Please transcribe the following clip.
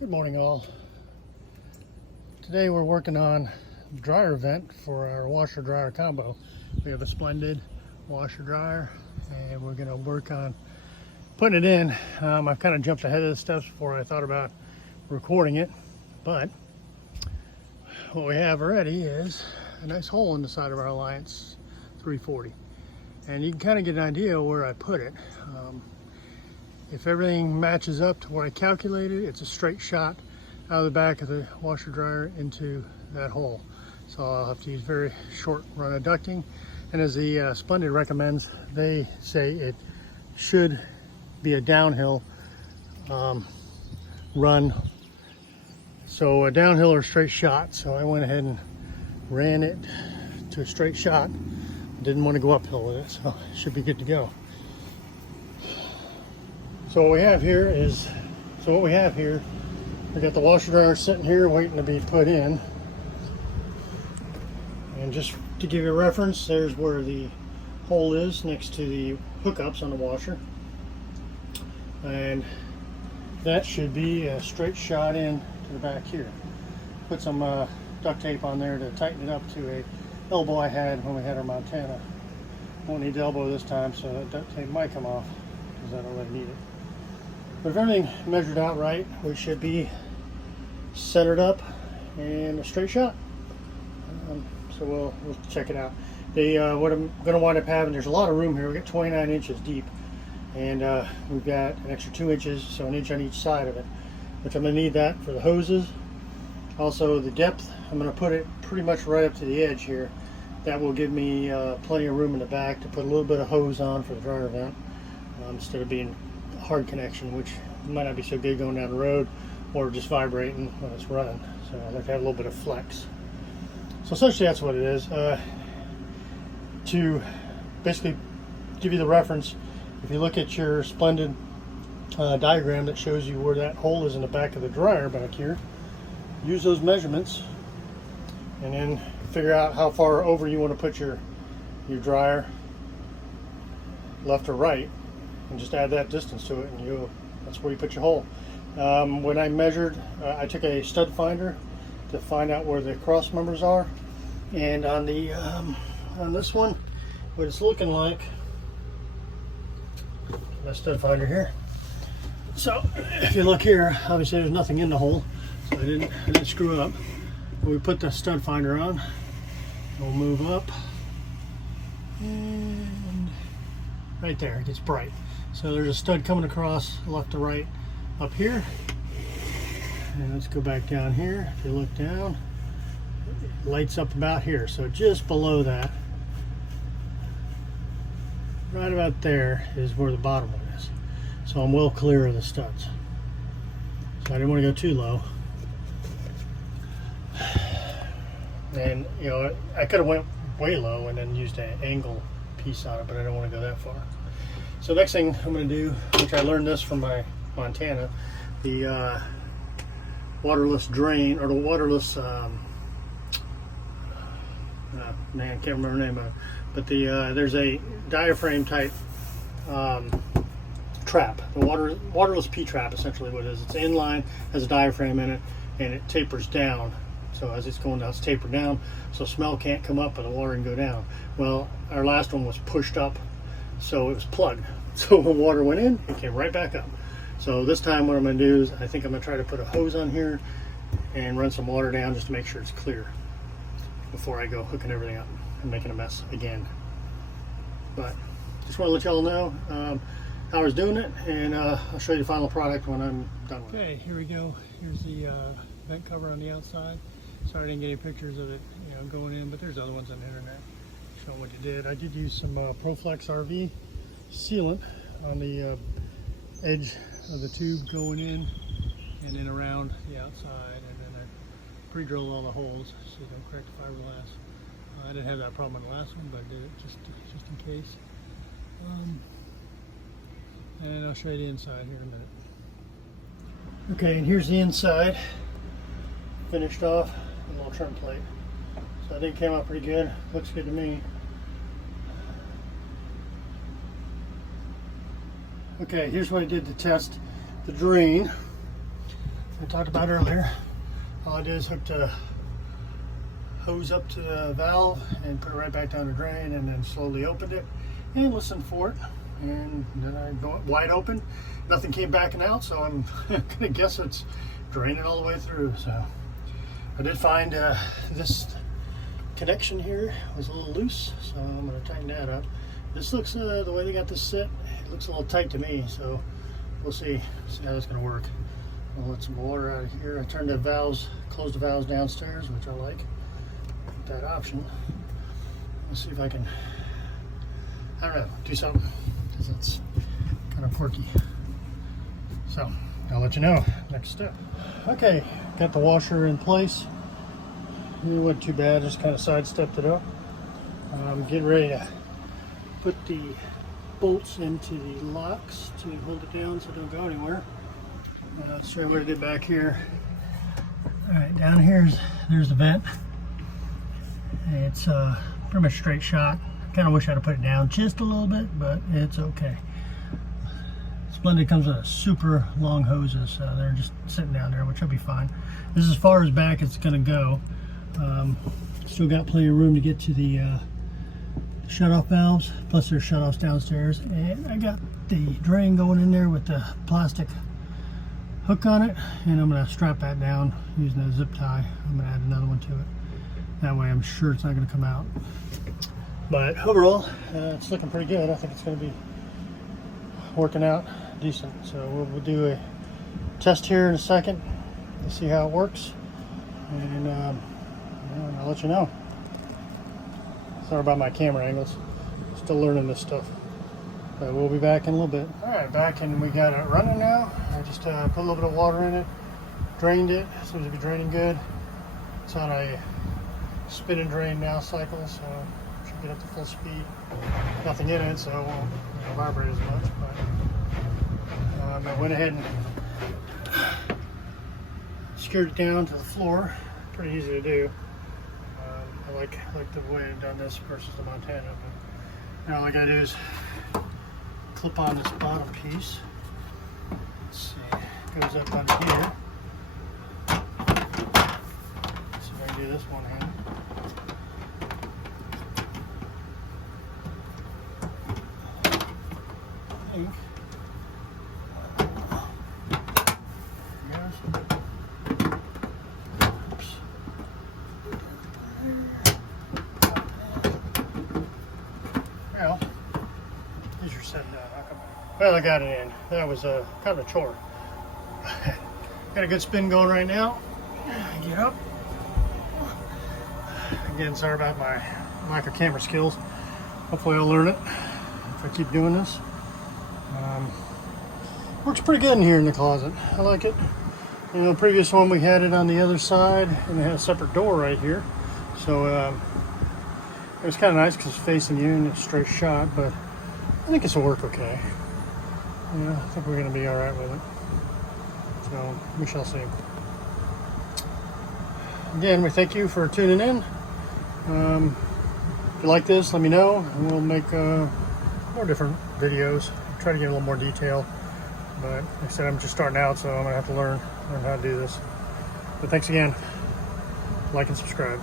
Good morning, all. Today we're working on dryer vent for our washer dryer combo. We have a Splendide washer dryer and we're going to work on putting it in. I've kind of jumped ahead of the steps before I thought about recording it, but what we have already is a nice hole in the side of our Alliance 340, and you can kind of get an idea where I put it. If everything matches up to what I calculated, it's a straight shot out of the back of the washer dryer into that hole. So I'll have to use very short run of ducting. And as the Splendide recommends, they say it should be a downhill run. So a downhill or straight shot. So I went ahead and ran it to a straight shot. Didn't want to go uphill with it, so it should be good to go. So what we have here, we got the washer dryer sitting here waiting to be put in. And just to give you a reference, there's where the hole is next to the hookups on the washer. And that should be a straight shot in to the back here. Put some duct tape on there to tighten it up to a elbow I had when we had our Montana. Won't need the elbow this time, so that duct tape might come off because I don't really need it. But if everything measured out right, we should be centered up and a straight shot. So we'll check it out. What I'm going to wind up having, there's a lot of room here. We've got 29 inches deep, and we've got an extra 2 inches, so an inch on each side of it, which I'm going to need that for the hoses. Also the depth, I'm going to put it pretty much right up to the edge here. That will give me plenty of room in the back to put a little bit of hose on for the dryer vent, instead of being a hard connection, which might not be so good going down the road or just vibrating when it's running. So I like to have a little bit of flex. So essentially that's what it is. To basically give you the reference, if you look at your Splendide diagram that shows you where that hole is in the back of the dryer back here, use those measurements and then figure out how far over you want to put your dryer, left or right, and just add that distance to it, and that's where you put your hole. When I measured, I took a stud finder to find out where the cross members are, and on the on this one, what it's looking like, that stud finder here. So if you look here, obviously there's nothing in the hole, so I didn't screw up. But we put the stud finder on. We'll move up, and right there, it gets bright. So there's a stud coming across left to right up here. And let's go back down here. If you look down, it lights up about here. So just below that, right about there, is where the bottom one is. So I'm well clear of the studs. So I didn't want to go too low. And you know, I could have went way low and then used an angle piece on it, but I don't want to go that far. So next thing I'm going to do, which I learned this from my Montana, the waterless drain, or the waterless, man, I can't remember the name of it, but there's a diaphragm type trap, the waterless P-trap, essentially what it is. It's inline, has a diaphragm in it, and it tapers down. So as it's going down, it's tapered down, so smell can't come up and the water can go down. Well, our last one was pushed up, so it was plugged. So when water went in, it came right back up. So this time what I'm going to do is, I think I'm going to try to put a hose on here and run some water down just to make sure it's clear before I go hooking everything up and making a mess again. But just want to let y'all know how I was doing it, and I'll show you the final product when I'm done with it. Okay, here we go. Here's the vent cover on the outside. Sorry I didn't get any pictures of it, going in, but there's other ones on the internet showing what you did. I did use some Proflex RV sealant on the edge of the tube going in and then around the outside, and then I pre-drilled all the holes so you don't crack the fiberglass. I didn't have that problem on the last one, but I did it just in case. And I'll show you the inside here in a minute. Okay, and here's the inside, finished off, a little trim plate. So I think it came out pretty good. Looks good to me. Okay, here's what I did to test the drain. I talked about earlier. All I did is hooked a hose up to the valve and put it right back down the drain, and then slowly opened it and listened for it. And then I go it wide open. Nothing came backing out, so I'm gonna guess it's draining all the way through. So I did find this connection here was a little loose, so I'm gonna tighten that up. This looks, the way they got this set, it looks a little tight to me, so we'll see how that's gonna work. I'll let some water out of here. I turned the valves, closed the valves downstairs, which I like that option. Let's see if I can, I don't know, do something, because that's kind of quirky. So I'll let you know next step. Okay, got the washer in place. It wasn't too bad, just kind of sidestepped it up. I'm getting ready to put the bolts into the locks to hold it down so it don't go anywhere. So what I did back here. All right, down here there's the vent. It's pretty much straight shot. Kind of wish I'd have put it down just a little bit, but it's okay. Splendide comes with super long hoses, so they're just sitting down there, which will be fine. This is as far as back it's going to go. Still got plenty of room to get to the shut-off valves, plus there's shut-offs downstairs, and I got the drain going in there with the plastic hook on it, and I'm going to strap that down using a zip tie. I'm going to add another one to it. That way I'm sure it's not going to come out. But overall, it's looking pretty good. I think it's going to be working out decent. So we'll do a test here in a second to see how it works, and I'll let you know. Sorry about my camera angles. Still learning this stuff. But we'll be back in a little bit. All right, back, and we got it running now. I just put a little bit of water in it, drained it. Seems to be draining good. It's on a spin and drain now cycle, so should get up to full speed. Nothing in it, so it won't vibrate as much. But I went ahead and secured it down to the floor. Pretty easy to do. I like the way I've done this versus the Montana. But now all I gotta do is clip on this bottom piece. Let's see, it goes up under here. Let's see if I can do this one hand. I think. Well, these are setting down. Well, I got it in. That was kind of a chore. Got a good spin going right now. Get up. Again, sorry about my lack of camera skills. Hopefully I'll learn it if I keep doing this. Works pretty good in here in the closet. I like it. You know, the previous one we had it on the other side, and it had a separate door right here. So it was kind of nice because it's facing you and it's straight shot, but I think this will work okay. Yeah, I think we're going to be alright with it. So we shall see. Again, we thank you for tuning in. If you like this, let me know, and we'll make more different videos. Try to get a little more detail. But like I said, I'm just starting out, so I'm going to have to learn how to do this. But thanks again. Like and subscribe.